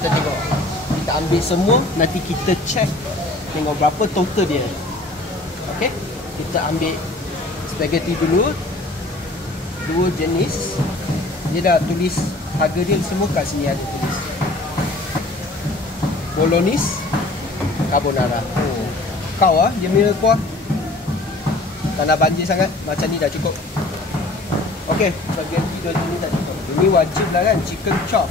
kita tengok. Kita ambil semua, nanti kita check tengok berapa total dia. Okey, kita ambil spaghetti dulu. 2 jenis. Dia dah tulis harga dia semua kat sini ada tulis. Bolognese, carbonara. Oh, kau dia punya kuah tak nak banjir sangat. Macam ni dah cukup. Okey, spaghetti 2 jenis dah cukup. Ini wajib lah kan, chicken chop.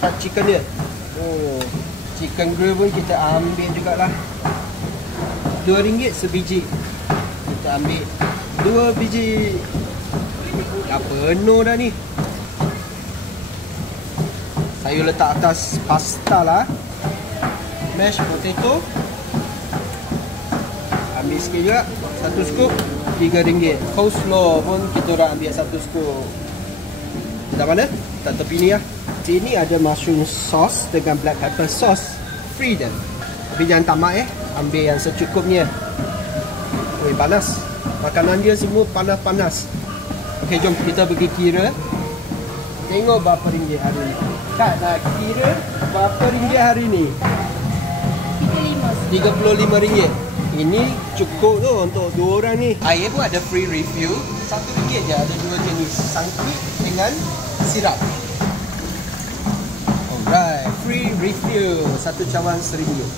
Fried chicken dia. Oh, chicken grill pun kita ambil jugalah. RM2 sebiji. Kita ambil 2 biji. Dah penuh dah ni. Saya letak atas pasta lah. Mashed potato. Ambil sikit juga. 1 scoop RM3. Coleslaw pun kita orang ambil 1 scoop. Dah mana? Tak tepi ni lah. Sini ada mushroom sauce dengan black pepper sauce. Free dan. Tapi jangan tamak ambil yang secukupnya. Oi, panas. Makanan dia semua panas-panas. Okey, jom kita pergi kira. Tengok berapa ringgit hari ni. Kak nak kira berapa ringgit hari ni? RM35. Ini cukup tu untuk 2 orang ni. Air pun ada free refill. RM1 je, ada 2 jenis. Sangkit dengan sirap. Alright, free refill. 1 cawan RM1.